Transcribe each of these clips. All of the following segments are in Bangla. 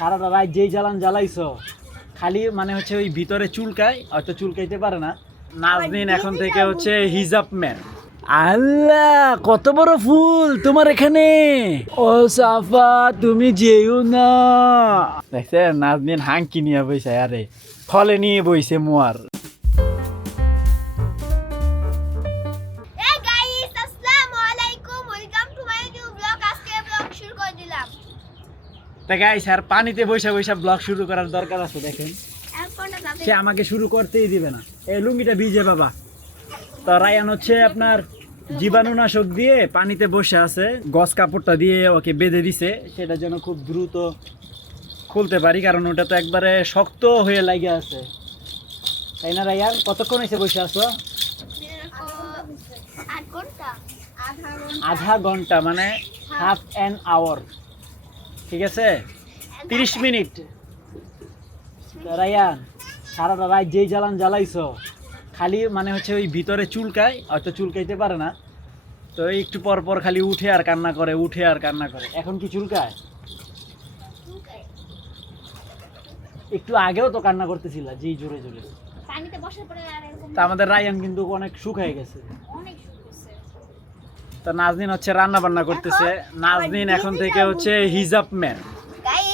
সারাটা রাত যেই জ্বালান জ্বালাইছো খালি মানে হচ্ছে ওই ভিতরে চুলকায়, হয়তো চুলকাইতে পারে না। নাজনীন এখন থেকে হচ্ছে হিজাব ম্যান। আল্লাহ কত বড় ফুল তোমার এখানে। ও সাফা তুমি যেও না। দেখছেন নাজনীন হাঙ্কি নিয়ে বইছে, আরে ফলে নিয়ে বইছে মোয়ার। গাইস আর পানিতে বৈশা বৈশা ব্লগ শুরু করার দরকার আছে। দেখেন সে আমাকে শুরু করতেই দিবে না। এই লুঙ্গিটা ভিজে বাবা। তো রায়ান হচ্ছে আপনার জীবাণুনাশক দিয়ে পানিতে বসে আছে, গস কাপড়টা দিয়ে ওকে বেঁধে দিছে, সেটা যেন খুব দ্রুত খুলতে পারি, কারণ ওটা তো একবারে শক্ত হয়ে লাগে আছে, তাই না রায়ান? কতক্ষণ এসে বসে আছো? আধা ঘন্টা, মানে হাফ অ্যান আওয়ার, ঠিক আছে 30 মিনিট। রায়ান সারাটা রাত যেই জ্বালান জ্বালাইছো খালি মানে হচ্ছে ওই ভিতরে চুলকায়, হয়তো চুলকাইতে পারে না, তো একটু পর পর খালি উঠে আর কান্না করে, উঠে আর কান্না করে। এখন কি চুলকায়? একটু আগেও তো কান্না করতেছিল জি জোরে জোরে। তা আমাদের রায়ান কিন্তু অনেক শুকায় গেছে। তো নাজনীন হচ্ছে রান্না বান্না করতেছে। নাজনীন এখন থেকে হচ্ছে হিজাব ম্যান,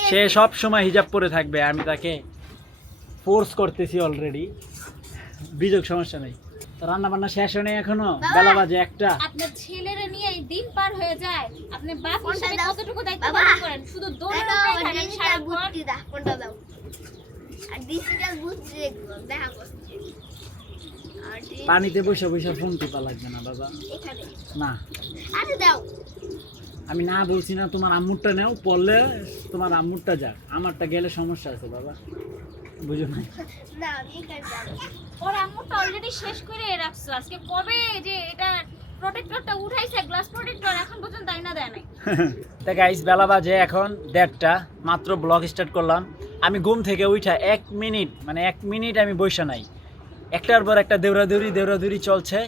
সে সব সময় হিজাব পরে থাকবে। আমি তাকে ফোর্স করতেছি অলরেডি, বিযোগ সমস্যা নেই। তো রান্না বান্না শেষ হয়নি এখনো, বেলা বাজে 1টা। আপনার ছেলের নিয়ে দিন পার হয়ে যায়, আপনি বাপ হিসেবে কতটুকু দায়িত্ব পালন করেন? শুধু দৌড়ের উপরেই থাকেন সারাক্ষণ। কোনটা দাও আর ডিজিটাল বুঝছি দেখা করছি। পানিতে বসে বসে ফোন টিপা লাগবে না বাবা। এখানে না আরে দাও, আমি না বলছি না, তোমার আম্মুরটা নেও, পড়লে তোমার আম্মুরটা যাক, আমারটা গেলে সমস্যা আছে বাবা, বুঝো না? না এখানে দাও। ওর আম্মুটা অলরেডি শেষ করে রাখছো। আজকে কবে যে এটা প্রোটেক্টরটা উঠাইছে, গ্লাস প্রোটেক্টর, এখন পর্যন্ত আইনা দেয় নাই। তা গাইস বেলা বাজে এখন 1:30, মাত্র ব্লগ স্টার্ট করলাম। আমি ঘুম থেকে উঠা 1 মিনিট, মানে 1 মিনিট আমি বসে নাই, একটার পর একটা দেউরাদৌড়ি চলছে,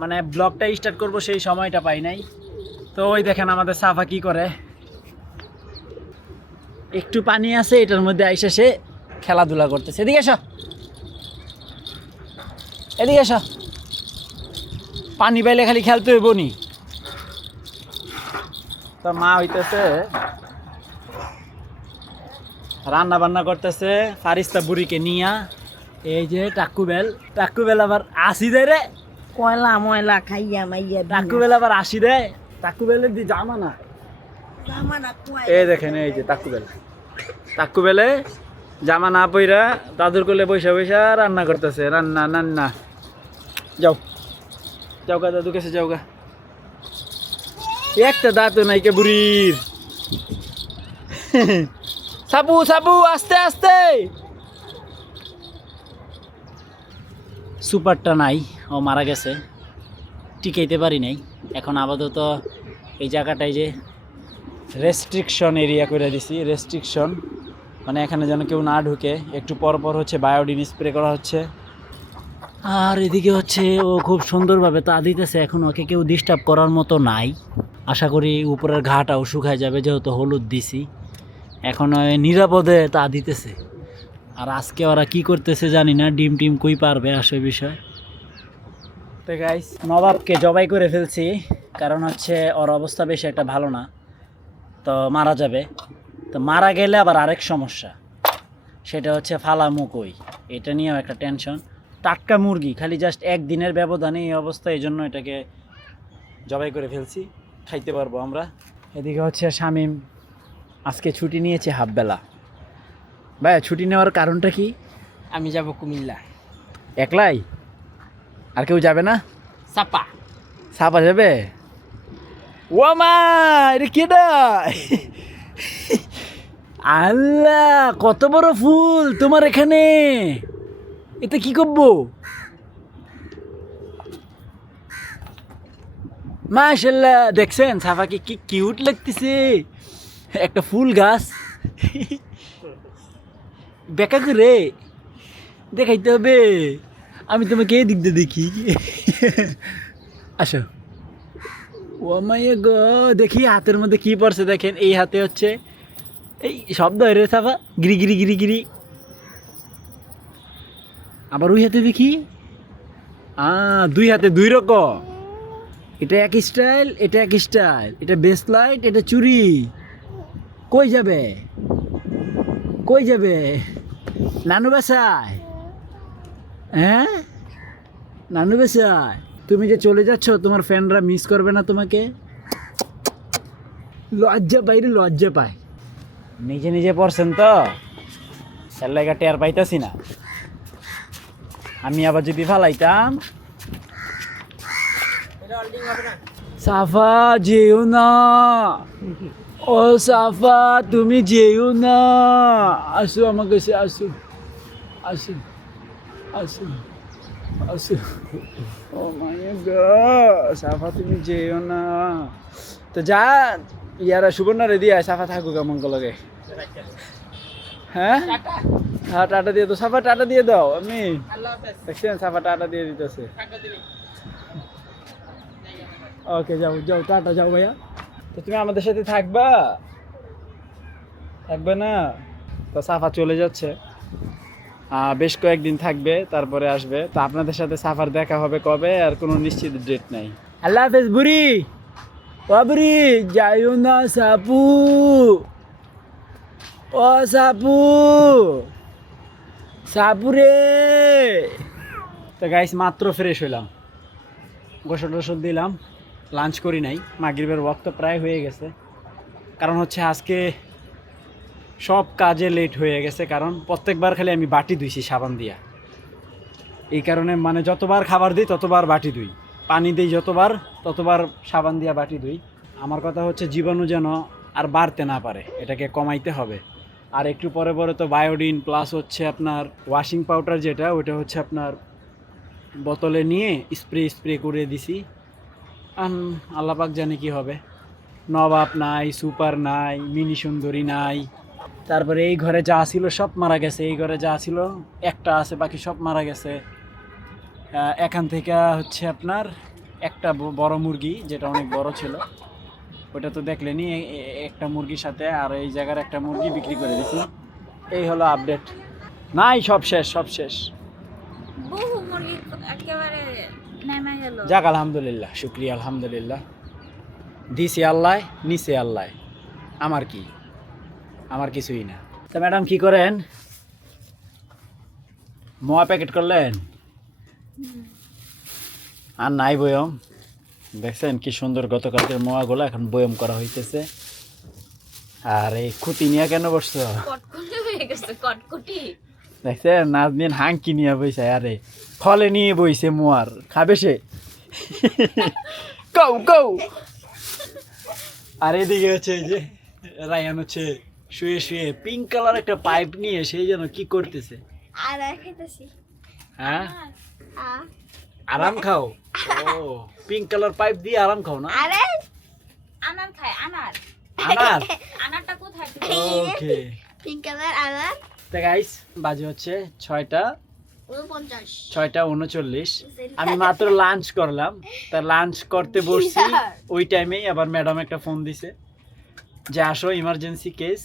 মানে ব্লগটা স্টার্ট করব সেই সময়টা পাই নাই। তো ওই দেখেন আমাদের সাফা কি করে, একটু পানি আছে এটার মধ্যে আইসা সে খেলাধুলা করতেছে। এদিকে এসো, এদিকে এসো, পানি পাইলে খালি খেলতে হইব নি। তো মা হইতেছে রান্না বান্না করতেছে ফারিস্তা বুড়িকে নিয়া। এই যে টাক্কুবেল আবার আসি দেয় রে, কয়লা ময়লা খাইয়া মাইয়া টাক্কুবেল আবার আসি দেয়। টাক্কুবেলের দি জামা না, এই দেখেন এই যে টাক্কুবেলে জামা না পইরা দাদুর কোলে বৈশা বৈশা রান্না করতেছে। রান্না যাও গা দাদু কাছে যাও গা। একটা দাঁত নাই কে বুড়ির। সাবু আস্তে আস্তে। সুপারটা নাই, ও মারা গেছে, টিকাইতে পারি নাই। এখন আপাতত এই জায়গাটায় যে রেস্ট্রিকশন এরিয়া করে দিছি, রেস্ট্রিকশন মানে এখানে যেন কেউ না ঢুকে। একটু পর পর হচ্ছে বায়োডিন স্প্রে করা হচ্ছে। আর এদিকে হচ্ছে ও খুব সুন্দরভাবে তা দিতেছে, এখন ওকে কেউ ডিস্টার্ব করার মতো নাই। আশা করি উপরের ঘাটাও শুকায় যাবে, যেহেতু হলুদ দিছি। এখন নিরাপদে তা দিতেছে। আর আজকে ওরা কি করতেছে জানি না, ডিম টিম কই পারবে আসে বিষয়। তো গাইস নবাবকে জবাই করে ফেলছি, কারণ হচ্ছে ওর অবস্থা বেশি একটা ভালো না, তো মারা যাবে। তো মারা গেলে আবার আরেক সমস্যা, সেটা হচ্ছে ফালামু কই, এটা নিয়েও একটা টেনশন। টাটকা মুরগি, খালি জাস্ট 1 দিনের ব্যবধানে এই অবস্থা, এই জন্য এটাকে জবাই করে ফেলছি, খাইতে পারবো আমরা। এদিকে হচ্ছে শামীম আজকে ছুটি নিয়েছে হাফবেলা। ভাই ছুটি নেওয়ার কারণটা কি? আমি যাব কুমিল্লা। একলাই? আর কেউ যাবে না? সাপা যাবে? ও মা এটা কেডা? আল্লাহ কত বড় ফুল তোমার এখানে, এটা কি করবো? মাশাআল্লাহ, দেখছেন সাফাকে কি কিউট লাগতেছে, একটা ফুল গাছ। বেকা করে দেখাইতে হবে, আমি তোমাকে এই দিক দিয়ে দেখি। আসো। ও মাই গড, দেখি হাতের মধ্যে কি পড়ছে। দেখেন এই হাতে হচ্ছে এই শব্দ হয় রে সাফা, গিরি গিরি গিরি গিরি। আবার ওই হাতে দেখি, দুই হাতে দুই রকম। এটা এক স্টাইল, এটা এক স্টাইল, এটা বেস্ট লাইট, এটা চুরি। কই যাবে, কই যাবে? নানু বাসায়? হ্যাঁ, নানু বাসায়। তুমি যে চলে যাচ্ছ, তোমার ফ্যানরা মিস করবে না তোমাকে? লজ্জা পাই রে, লজ্জা পায়। নিজে নিজে পড়ছেন তো, এর লাগা টের পাইতাছি না। আমি আবার যদি ফালাইতাম। সাফা যেও না, ও সাফা তুমি যেও না। আসো আমার কাছে, আসো আসো আসো আসো। ও মাই গড, সাফা তুমি যেও না। তো যা ইয়ারা সুবর্ণা রেডি আয়, সাফা থাকুক আমার লগে। হ্যাঁ হ্যাঁ, টাটা দিয়ে দাও সাফা, টাটা দিয়ে দাও। আমি দেখছেন সাফা টাটা দিয়ে দিতেছে। ওকে যাও যাও, টাটা, যাও ভাইয়া। তো তুমি আমাদের সাথে থাকবা, থাকবে না? তো সাফা চলে যাচ্ছে, বেশ কয়েকদিন থাকবে, তারপরে আসবে। তো আপনাদের সাথে সাফার দেখা হবে কবে আর কোনো নিশ্চিত ডেট নাই। আল্লাহ হাফেজ বুড়ি। ও বুড়ি যাইও না সাপু, ও সাপু, সাপু রে। তো গাইস মাত্র ফ্রেশ হইলাম, গোসল টোসল দিলাম, লাঞ্চ করি নাই। মাগরিবের ওয়াক্ত প্রায় হয়ে গেছে। কারণ হচ্ছে আজকে সব কাজে লেট হয়ে গেছে, কারণ প্রত্যেকবার খালি আমি বাটি ধুইছি সাবান দিয়া। এই কারণে মানে যতবার খাবার দিই ততবার বাটি ধুই, পানি দিই যতবার ততবার সাবান দিয়া বাটি ধুই। আমার কথা হচ্ছে জীবাণু যেন আর বাড়তে না পারে, এটাকে কমাইতে হবে। আর একটু পরে পরে তো বায়োডিন প্লাস হচ্ছে আপনার ওয়াশিং পাউডার, যেটা ওইটা হচ্ছে আপনার বোতলে নিয়ে স্প্রে করে দিছি। আল্লাহ পাক জানে কি হবে। নবাব নাই, সুপার নাই, মিনি সুন্দরী নাই। তারপরে এই ঘরে যা ছিল সব মারা গেছে, এই ঘরে যা ছিল একটা আছে, বাকি সব মারা গেছে। এখান থেকে হচ্ছে আপনার একটা বড় মুরগি, যেটা অনেক বড় ছিল, ওটা তো দেখলেনি, একটা মুরগির সাথে আর এই জায়গার একটা মুরগি বিক্রি করে দিছি। এই হলো আপডেট। নাই, সব শেষ, সব শেষ। বহু মুরগি একেবারে নেমে গেল। যাক আলহামদুলিল্লাহ, শুক্রিয়া আলহামদুলিল্লাহ। দিছি আল্লাহ, নিচে আল্লাহ, আমার কি, আমার কিছুই না। তা ম্যাডাম কি করেন? মোয়া প্যাকেট করলেন? আর নাই বয়ম, দেখছেন কি সুন্দর গতকালকের মোয়াগুলো এখন বয়ম করা হইতেছে। আর এই খুঁতি নিয়ে কেন বসছো? কটকটি হয়ে গেছে, কটকটি। দেখছেন নাজনীন হাঙ্কি নিয়ে বইছে, আরে ফলে নিয়ে বইছে মোয়ার, খাবে সে। কৌ কৌ। আর এদিকে হচ্ছে এই যে রায়ান হচ্ছে শুয়ে শুয়ে পিঙ্ক কালার একটা পাইপ নিয়ে সেই যেন কি করতেছে। আর খেতেছি। হ্যাঁ, আরাম খাও। ও পিঙ্ক কালার পাইপ দিয়ে আরাম খাও না? আরে আনার খায়, আনার। আনার? আনারটা কোথায়? ওকে। পিঙ্ক কালার আনার। তো গাইস বাজে হচ্ছে 6:39। আমি মাত্র লাঞ্চ করলাম। তা লাঞ্চ করতে বসছি, ওই টাইমেই আবার ম্যাডাম একটা ফোন দিছে যে আসো ইমার্জেন্সি কেস,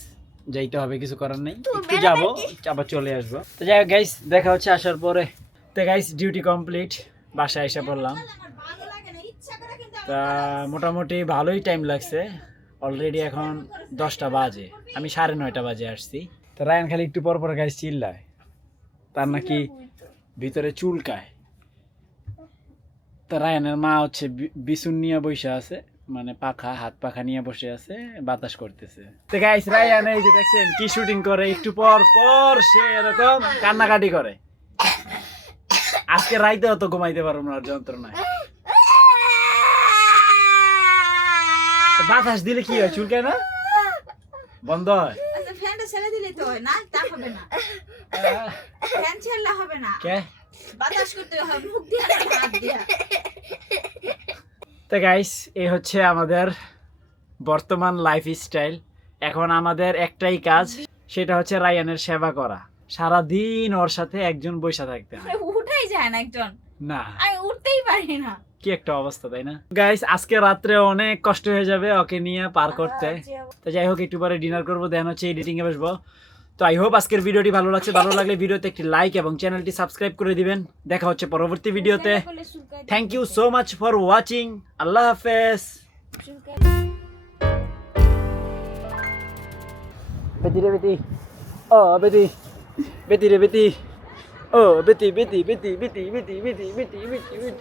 যাইতে হবে, কিছু করার নেই, একটু যাবো আবার চলে আসবো। তো যাই হোক গাইস, দেখা হচ্ছে আসার পরে। তো গাইস ডিউটি কমপ্লিট, বাসায় এসে পড়লাম। তা মোটামুটি ভালোই টাইম লাগছে, অলরেডি এখন 10টা বাজে, আমি 9:30 বাজে আসছি। তো রায়ান খালি একটু পর পর গাইস চিল্লায়, তার নাকি ভিতরে চুলকায়। তো রায়ানের মা হচ্ছে বিছুন নিয়ে বসে আছে, মানে পাখা, হাত পাখা নিয়ে বসে আছে, বাতাস করতেছে। তো গাইস রায়ান এই যে দেখছেন কি শুটিং করে, একটু পর পর সে এরকম কান্নাকাটি করে। আজকে রাইতে অত ঘুমাইতে পারবো না যন্ত্রণায়। বাতাস দিলে কি হয়, চুলকায় না? বন্ধ হয়? আচ্ছা ফ্যানটা ছেড়ে দিলে তো হয় না, তা হবে না। ফ্যান ছেড়লে হবে না, কে বাতাস করতে হয় মুখ দিয়ে আর হাত দিয়ে। তো গাইস এই হচ্ছে আমাদের বর্তমান লাইফ স্টাইল। এখন আমাদের একটাই কাজ, সেটা হচ্ছে রায়ানের সেবা করা। সারাদিন ওর সাথে একজন বসে থাকতে হয়। উঠাই যায় না একজন, না আমি উঠতেই পারি না। কি একটা অবস্থা, তাই না গাইস? আজকে রাত্রে অনেক কষ্ট হয়ে যাবে ওকে নিয়ে পার করতে। তো যাই হোক, একটু পরে ডিনার করবো, দেন হচ্ছে এডিটিং এ বসবো। তো আই হোপ আজকের ভিডিওটি ভালো লাগছে। ভালো লাগলে ভিডিওতে একটি লাইক এবং চ্যানেলটি সাবস্ক্রাইব করে দিবেন। দেখা হচ্ছে পরবর্তী ভিডিওতে। Thank you so much for watching. আল্লাহ হাফেজ। বেটি রে বেটি, ও বেটি, বেটি রে বেটি, ও বেটি বেটি বেটি বেটি বেটি বেটি বেটি বেটি বেটি।